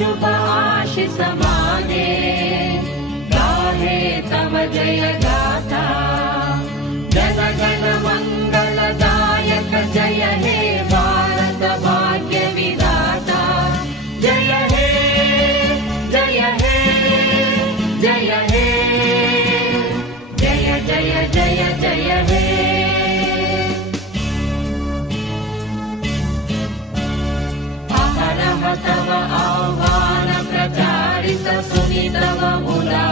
शुभ आशीष मांगे, गाहे तव जय गाथा। जन गण मंगलदायक जय हे भारत भाग्य विधाता। जय हे जय हे जय हे, जय जय जय जय हे। अहरह तव आह्वान प्रचारित, सुनि तव